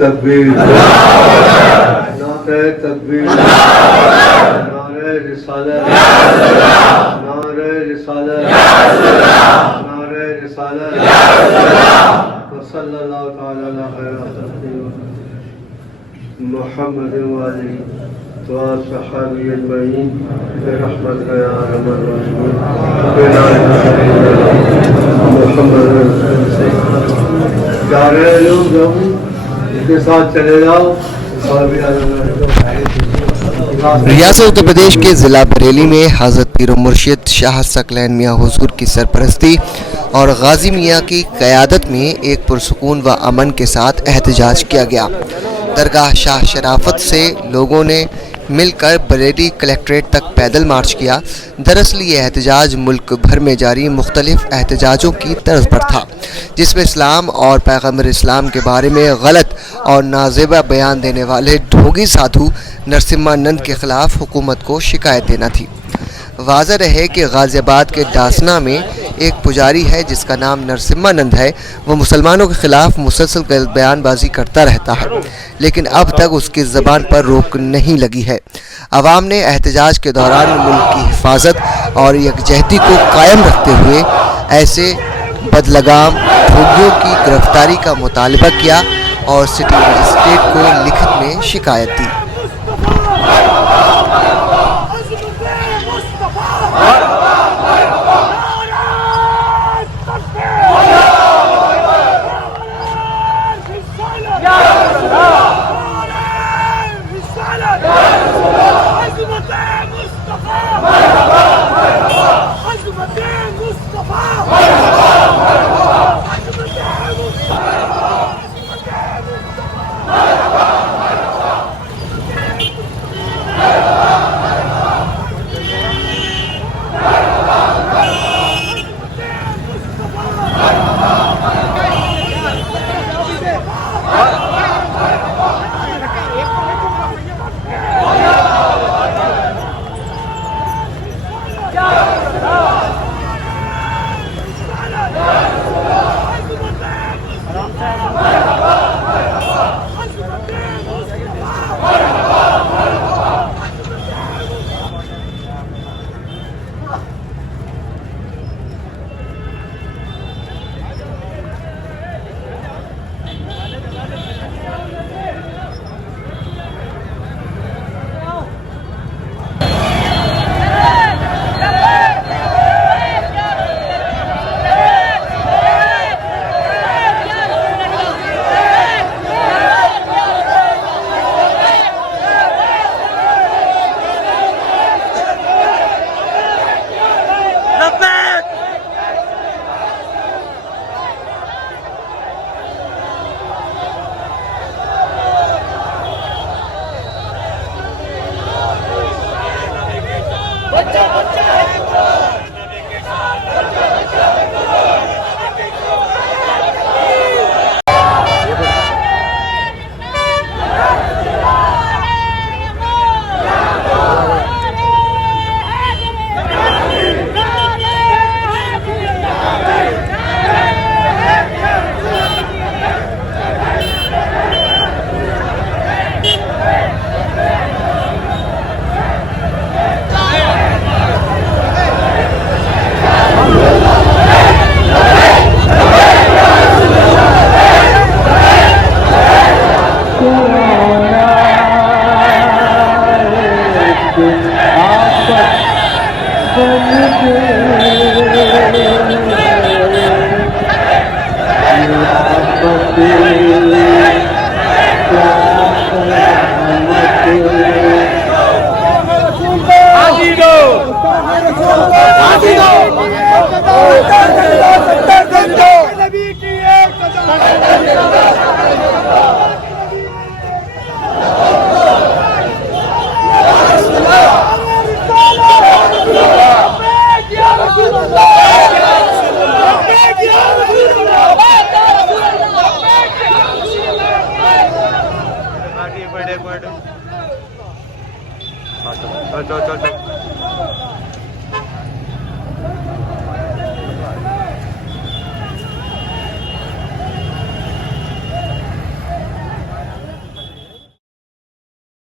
तकबीर, नारे तकबीर, नारे रिसालत, नारे रिसालत, नारे रिसालत, सल्लल्लाहु तआला अलैहि मुहम्मद व आलिहि व सहाबी अजमईन रहमत या रहमान मुहम्मद जा रहे लोग के साथ चले जाओ। रियासत उत्तर प्रदेश के ज़िला बरेली में हज़रत पीर मुर्शिद शाह सकलैन मियाँ हुजूर की सरपरस्ती और गाजी मियाँ की क़यादत में एक पुरसुकून व अमन के साथ एहतजाज किया गया। दरगाह शाह शराफत से लोगों ने मिलकर बरेली कलेक्ट्रेट तक पैदल मार्च किया। दरअसल ये एहतजाज मुल्क भर में जारी मुख्तलिफ एहतजाजों की तर्ज पर था, जिसमें इस्लाम और पैगम्बर इस्लाम के बारे में गलत और नाजेबा बयान देने वाले ढोंगी साधु नरसिम्हानंद के ख़िलाफ़ हुकूमत को शिकायत देना थी। वाज़ेह रहे कि गाज़ियाबाद के डासना में एक पुजारी है जिसका नाम नरसिम्हानंद है। वो मुसलमानों के ख़िलाफ़ मुसलसल गलत बयानबाजी करता रहता है, लेकिन अब तक उसकी ज़बान पर रोक नहीं लगी है। अवाम ने एहतजाज के दौरान मुल्क की हिफाजत और यकजहती को कायम रखते हुए ऐसे बदलगाम ढोंगियों की गिरफ्तारी का मुतालबा किया और सिटी मजिस्ट्रेट को लिखित में शिकायत दी।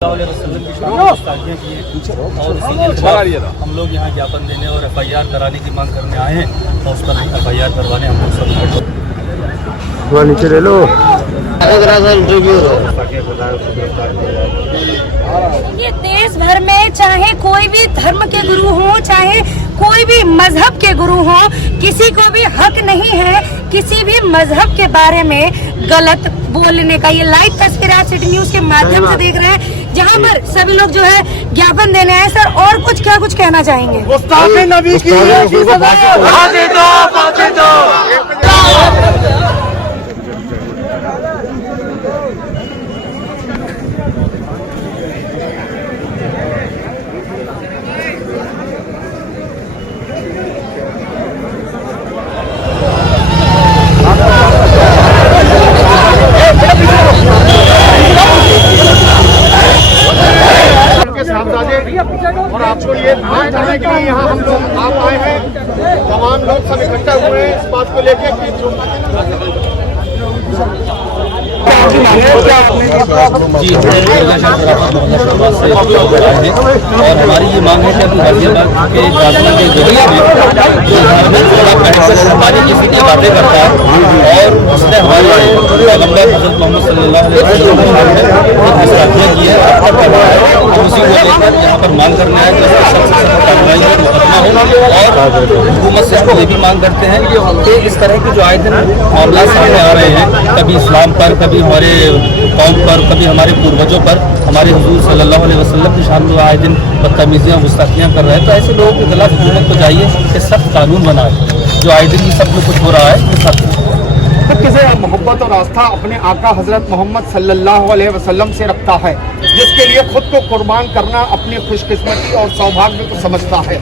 वसल्लम की शान में गुस्ताखियां की हैं और इसीलिए हम लोग यहाँ ज्ञापन देने और FIR कराने की मांग करने आए हैं और उस पर FIR करवाने हम लोग सब नीचे ले लो। ये देश भर में चाहे कोई भी धर्म के गुरु हो, चाहे कोई भी मजहब के गुरु हो, किसी को भी हक नहीं है किसी भी मजहब के बारे में गलत बोलने का। ये लाइव तस्वीर आप सिटी न्यूज के माध्यम से देख रहे हैं, जहां पर सभी लोग जो है ज्ञापन देने आए। सर और कुछ कहना चाहेंगे? गुस्ताखे नबी की फांसी दो, फांसी दो। और आपको ये ध्यान करने के लिए यहाँ हम लोग आप आए हैं, तमाम लोग सब इकट्ठा हुए हैं इस बात को लेकर कि जो जी और हमारी ये मांग है कि अभी गाजियाबाद के गाजिया के जरिए हमारी किसी की बातें करता है और उसने हमारे पैगंबर हज़रत मोहम्मद सल्लल्लाहु अलैहि वसल्लम की की है, हम उसी को लेकर यहाँ पर मांग करने आए कि सख्त कार्रवाई हो, मुकदमा हो। और हुकूमत से हम ये भी मांग करते हैं कि इस तरह के जो आए दिन मामला सामने आ रहे हैं, कभी इस्लाम पर, कभी हमारे कौम पर, कभी हमारे पूर्वजों पर, हमारे हुजूर सल्लल्लाहु अलैहि वसल्लम की शान में आए दिन बदतमीजियाँ गुस्ताखियाँ कर रहे हैं, तो ऐसे लोगों के खिलाफ हुकूमत को चाहिए कि सख्त कानून बनाए। जो आए दिन सब जो कुछ हो रहा है ये सब किसे मोहब्बत और आस्था अपने आका हजरत मोहम्मद सल्लल्लाहु अलैहि वसल्लम से रखता है, जिसके लिए खुद को कुर्बान करना अपनी खुशकिस्मती और सौभाग्य को समझता है।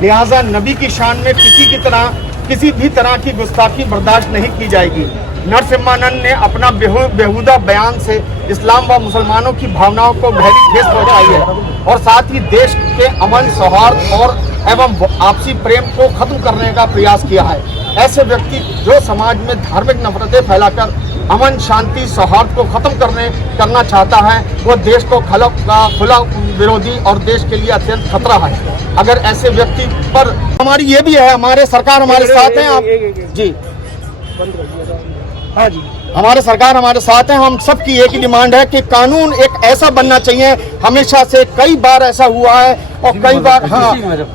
लिहाजा नबी की शान में किसी भी तरह की गुस्ताखी बर्दाश्त नहीं की जाएगी। नरसिम्हानंद ने अपना बेहुदा बयान से इस्लाम व मुसलमानों की भावनाओं को गहरी ठेस पहुंचाई है और साथ ही देश के अमन, सौहार्द और एवं आपसी प्रेम को खत्म करने का प्रयास किया है। ऐसे व्यक्ति जो समाज में धार्मिक नफरतें फैलाकर अमन, शांति, सौहार्द को खत्म करना चाहता है, वो देश को खुला विरोधी और देश के लिए अत्यंत खतरा है। अगर ऐसे व्यक्ति पर हमारी ये भी है, हमारे सरकार हमारे साथ है। आप जी हाँ जी, हमारे सरकार हमारे साथ है। हम सबकी एक ही डिमांड है कि कानून एक ऐसा बनना चाहिए, हमेशा से कई बार ऐसा हुआ है और कई बार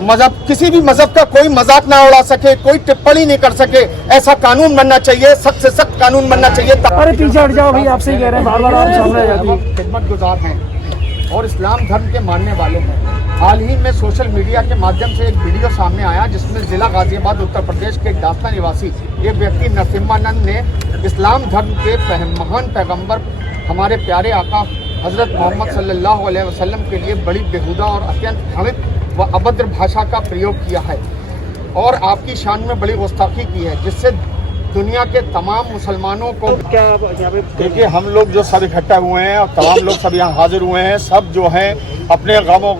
मजहब किसी भी मजहब का कोई मजाक ना उड़ा सके, कोई टिप्पणी नहीं कर सके, ऐसा कानून बनना चाहिए, सख्त से सख्त कानून बनना चाहिए। अरे पीछे हट जाओ भाई, आपसे ही कह रहे हैं, बार बार आप सामने आ जाती है। खिदमत गुजार हैं और इस्लाम धर्म के मानने वाले हैं। हाल ही में सोशल मीडिया के माध्यम से एक वीडियो सामने आया जिसमें जिला गाजियाबाद उत्तर प्रदेश के दास्ता निवासी एक व्यक्ति नरसिम्हानंद ने इस्लाम धर्म के महान पैगंबर हमारे प्यारे आका हजरत मोहम्मद सल्लल्लाहु अलैहि वसल्लम के लिए बड़ी बेहुदा और अत्यंत घृणित व अभद्र भाषा का प्रयोग किया है और आपकी शान में बड़ी गुस्ताखी की है, जिससे दुनिया के तमाम मुसलमानों को क्या यहाँ पे देखिए, हम लोग जो सब इकट्ठा हुए हैं और तमाम लोग सब यहाँ हाजिर हुए हैं, सब जो हैं अपने गम और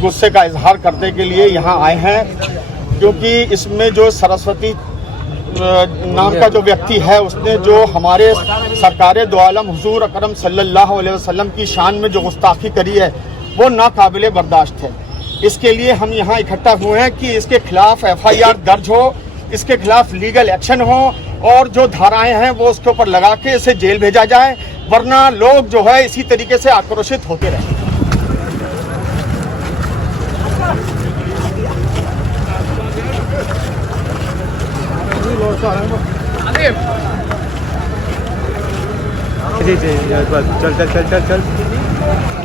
गुस्से का इजहार करने के लिए यहाँ आए हैं, क्योंकि इसमें जो सरस्वती नाम का जो व्यक्ति है उसने जो हमारे सरकार दो आलम हुजूर अकरम सल्लल्लाहु अलैहि वसल्लम की शान में जो गुस्ताखी करी है वो नाकाबिले बर्दाश्त है। इसके लिए हम यहाँ इकट्ठा हुए हैं कि इसके खिलाफ FIR दर्ज हो, इसके खिलाफ लीगल एक्शन हो और जो धाराएं हैं वो उसके ऊपर लगा के इसे जेल भेजा जाए, वरना लोग जो है इसी तरीके से आक्रोशित होते रहे। जी चल चल चल चल चल